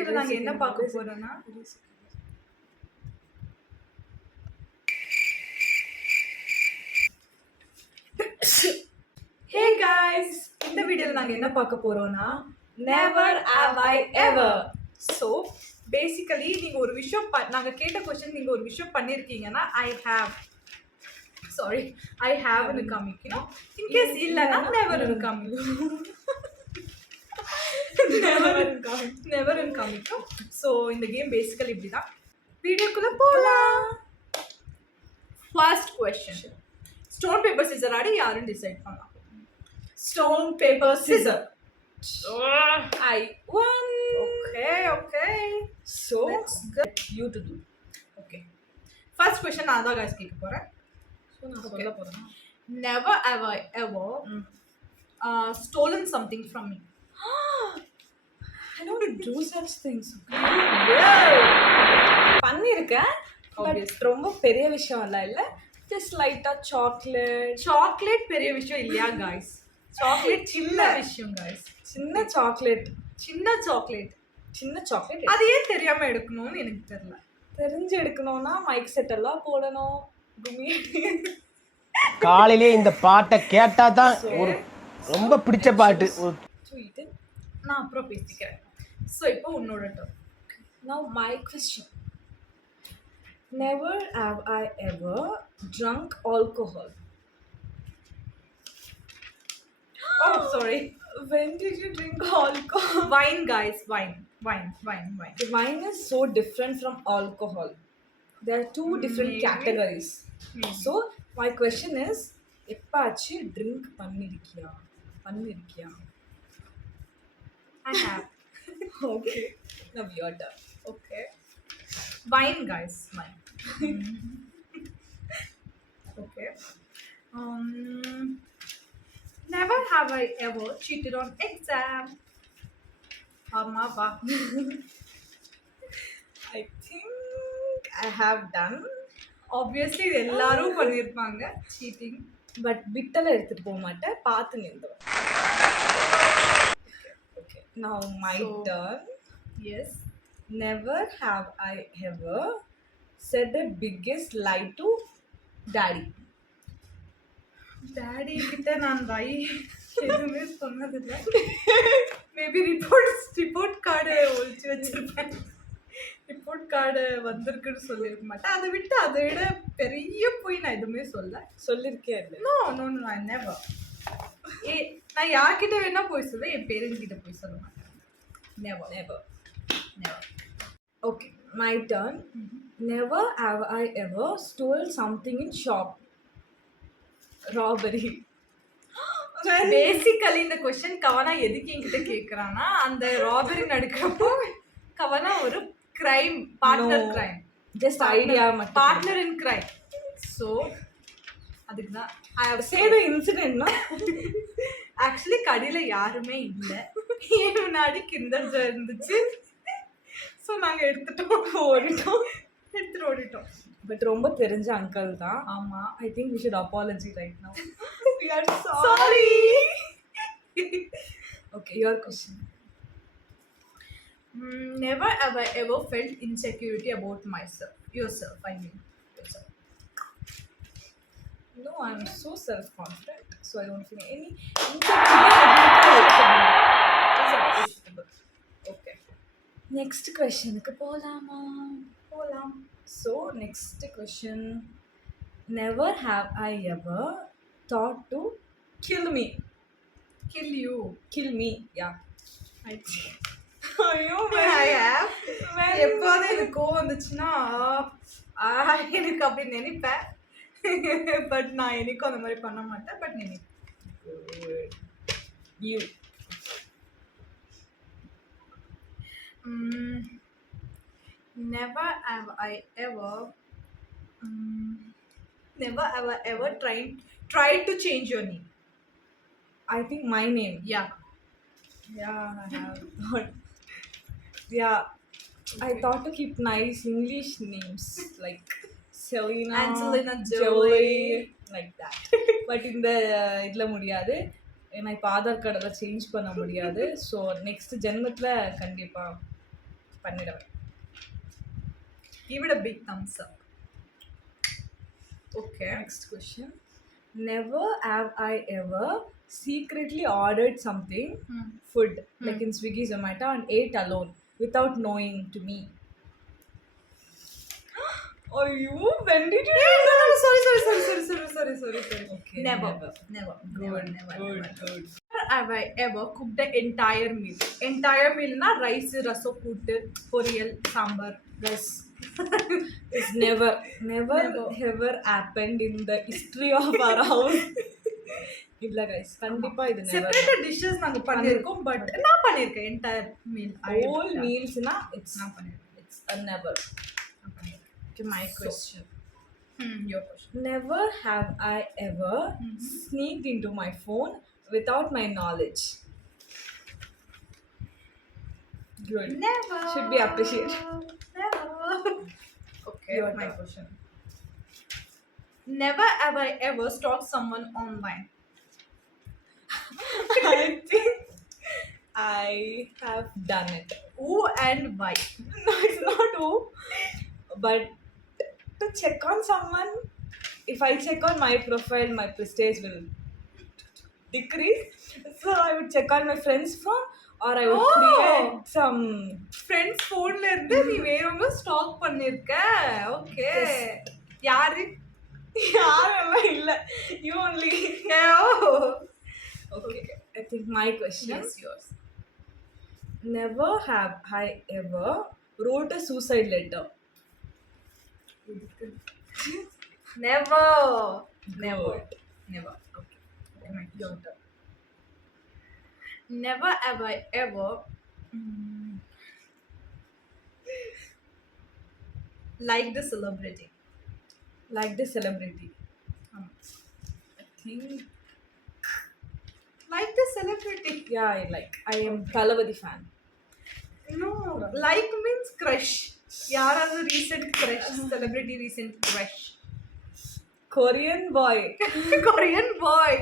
வீடியோல நாங்க என்ன பார்க்க போறோம்னா ஹே गाइस இந்த வீடியோல நாங்க என்ன பார்க்க போறோம்னா never have I ever. So basically நீங்க ஒரு விஷயம் நாங்க கேட்ட क्वेश्चन நீங்க ஒரு விஷயம் பண்ணிருக்கீங்கன்னா I have னு காமிக்கணும். in case இல்லனா never னு காமிக்கணும். never னு காமிக்கணும். so இந்த கேம் basically இப்படிதான். வீடியோக்குள்ள போலாம். first question. stone paper scissors ஆடி யாரும் டிசைட் பண்ணலாம். stone paper scissors. I won. Okay. So let's get you to do. Okay. First question நான் தான் guys கேட்க போறேன். So நான் சொல்ல போறேன். Never have I ever stolen something from me. I don't do such things. பண்ணிருக்கேன். பட் ரொம்ப பெரிய விஷயம் இல்ல just லைட்டா சாக்லேட் பெரிய விஷயம் இல்லையா guys? சாக்லேட் சின்ன விஷயம் guys. சின்ன சாக்லேட் அது ஏன் தெரியாம எடுக்கணும்னு எனக்கு தெரியல. தெரிஞ்சு எடுக்கணும்னா மைக் செட் எல்லாம் போடணும். காலையிலே இந்த பாட்டை கேட்டா தான் ஒரு ரொம்ப பிடிச்ச பாட்டு. நான் அப்புறம் பேசிக்கிறேன். ஸோ இப்போ உன்னோட turn. Now my question. Never have I ever drunk alcohol. Oh, sorry. When did you drink alcohol? Wine, guys. Wine. The wine is so different from alcohol. There are two different categories. So my question is, எப்பாச்சு drink பண்ணிருக்கியா? I have. Okay. Now your turn. Okay. Wine, guys. Wine. Okay. Never have I ever cheated on exam. I think I have done. Obviously எல்லாரும் பண்ணிருப்பாங்க cheating. But பிட்டல எடுத்துட்டு போக மாட்டேன், பார்த்து நின்றுவேன். Okay. Now my turn. Yes. Never have I ever said the biggest lie to daddy. Daddy கிட்ட நான் எதுவுமே சொன்னதில்லை. மேபி ரிப்போர்ட் கார்டு ஒழிச்சு வச்சிருப்பேன். ரிப்போர்ட் கார்டு வந்திருக்குன்னு சொல்லியிருக்க மாட்டேன். அதை விட பெரிய போய் நான் எதுவுமே சொல்லியிருக்கேன். No I never. நான் யார்கிட்ட வேணா போய் சொல்லுவேன், என் பேரண்ட் கிட்ட போய் சொல்ல மாட்டேன். Never. Okay, my turn. Never have I ever stole something in shop. Robbery. Basically இந்த क्वेश्चन கவனா எதுக்கு என்கிட்ட கேக்குறானா, அந்த ராபரி நடக்கிறப்போ கவனா ஒரு crime, partner crime, just idea மட்டும், பார்ட்னர் இன் கிரைம். ஸோ அதுக்கு தான் I have say the incident. No actually கடையில் யாருமே இல்லை, என் முன்னாடி கிண்டர் இருந்துச்சு. ஸோ நாங்கள் எடுத்துட்டு ஓடிட்டோம். பட் ரொம்ப தெரிஞ்ச அங்கிள் தான். ஆமா. I think we should apology right now. We are sorry. Okay, your question. Never have I ever felt insecurity about yourself. No, I'm so self-confident, so I don't feel any Okay. Next question க்கு போலாமா? போலாம். So next question. Never have I ever thought to kill me. Kill me. Yeah. ஐயோ, I have. எப்போது எனக்கு கோவம் வந்துச்சுன்னா எனக்கு அப்படி நினைப்பேன். பட் நான் எனக்கும் அந்த மாதிரி பண்ண மாட்டேன். பட் நினைப்பேன். You. Never have I ever tried to change your name. I think my name. Yeah, I have thought. Yeah, okay. I thought to keep nice English names like Selena, Angelina Jolie, like that. But in the idla முடியாது. ஏன்னா இப்போ ஆதார் கார்டெல்லாம் சேஞ்ச் பண்ண முடியாது. So next ஜென்மத்தில் கண்டிப்பாக பண்ணிடுவேன். Give it a big thumbs up. Okay. Next question. Never have I ever secretly ordered something, food, like in Swiggy, Zomato, and ate alone without knowing to me. Oh, you? When did you do that? No, sorry. Okay, Never. Good. Never have I ever cooked the entire meal. Entire meal na rice, raso, kuttu, poriyal, sambar. Yes. It's never ever happened in the history of our house. இல்ல guys, கண்டிப்பா இது never. Separate dishes நாங்க பண்ணிருக்கோம், but நான் பண்ணிருக்கேன் entire meal. Whole meals na it's நான் பண்ணிருக்கேன். it's a never. Okay, my question. Your question. Never have I ever sneaked into my phone without my knowledge. Good. Never. Should be appreciated. Never. Okay, Your my turn. question. Never have I ever stalked someone online. I think I have done it. Who and why? No, it's not who, but to check on someone. If I check on my profile, my prestige will decrease. So I would check on my friend's phone, or I would create some. Friends phone la irundhu நீ வேறவங்க ஸ்டாக் பண்ணிருக்க. ஓகே. யாரு? யாரெல்லாம் இல்ல. You only. Oh. Okay. I think my question. Yes, yours. Never have I ever wrote a suicide letter. Never. Good. Never. Okay. My your turn. Never have I ever liked a celebrity. Like the celebrity. I think. Like the celebrity. Yeah, I am Thalavadi fan. No. Like means crush. Yara's recent crush. Celebrity recent crush. Korean boy. Korean boy.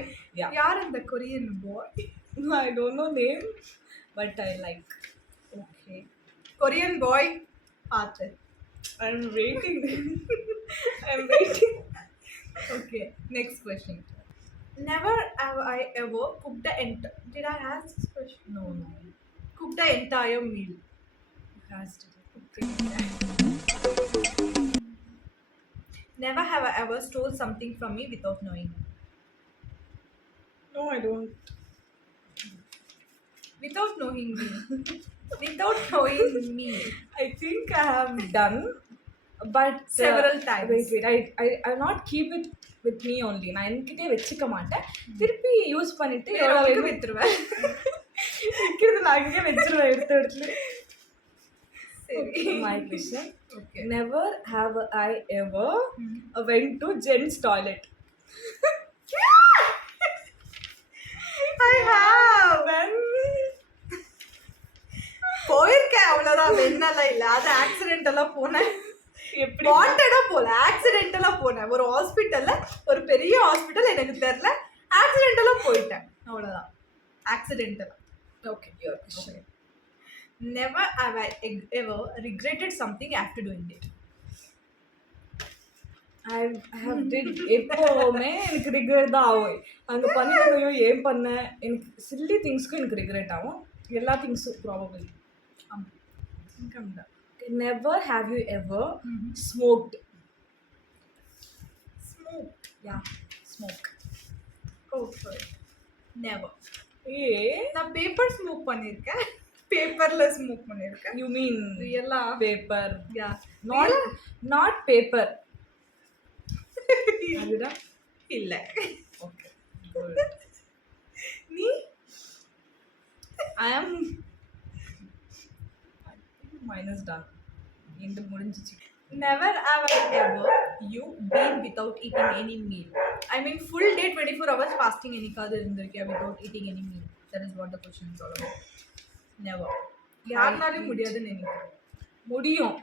Yeah. Yaar in the Korean boy? I don't know name, but I like. Okay. Korean boy. Path. I'm waiting. I'm waiting. Okay. Next question. Never have I ever cooked the Did I ask this question? No. Cooked the entire meal. Has to. Never have I ever stole something from me without knowing. No, I don't. Without knowing me. Without knowing me. I think I have done, but Several times. Wait. I not keep it with me only. நான் என்கிட்டே வச்சுக்க மாட்டேன். திருப்பி யூஸ் பண்ணிட்டு வேறவங்களுக்கு வித்துருவேன். விக்கிறது நான் இங்கே வச்சிருவேன் எடுத்து. சரி. My question. Okay. Never have I ever went to Jen's toilet. I have. When? போயிருக்கேன் அவ்வளோதான். வெண்ணெல்லாம் இல்லை. அது ஆக்சிடென்டலாக போனேன். எப்படி வாண்டடா போல ஆக்சிடென்டலா போனேன். ஒரு ஹாஸ்பிட்டல்ல, ஒரு பெரிய ஹாஸ்பிட்டல், எனக்கு தெரியல, ஆக்சிடென்டலா போயிட்டேன். அவ்வளவுதான். ஆக்சிடென்டலா. Okay, your question. Never have I ever regretted something after doing it. I have did எப்போவுமே எனக்கு ரிக்ரெட் தான் ஆகும். அங்கே பண்ணிட்டு ஏன் பண்ணேன், எனக்கு சில்லி திங்ஸ்க்கும் எனக்கு ரிக்ரெட் ஆகும். எல்லா திங்ஸும் probably. Never have you ever smoked? Smoke. Yeah, smoke. Oh, sorry. Never. நான் பேப்பர் ஸ்மோக் பண்ணிருக்கேன். பேப்பர்ல ஸ்மோக் பண்ணிருக்கேன். You mean ரியலா? paper? Yeah. Not paper. அதுடா இல்ல. Okay. Good. நீ? I am minus done. இந்த முடிஞ்சிச்சு. Never have I ever you been without eating any meal. I mean full day 24 hours fasting என்னைக்காவது இருந்திருக்கியா without eating any meal? That is what the question is all about. Never. யாருனாலும் முடியாதுன்னு நினைக்கிறேன். முடியும்,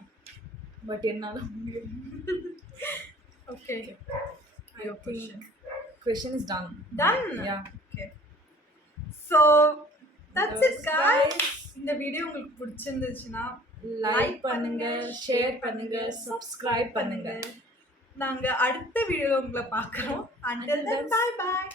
பட் என்னால முடியும். Okay. Your question. Question is done. Done? Yeah. Okay. So that's it guys. இந்த வீடியோ உங்களுக்கு பிடிச்சிருந்துச்சுன்னா லைக் பண்ணுங்க, ஷேர் பண்ணுங்க, சப்ஸ்கிரைப் பண்ணுங்க. நாங்க அடுத்த வீடியோல உங்களை பார்க்குறோம். Until then, bye bye.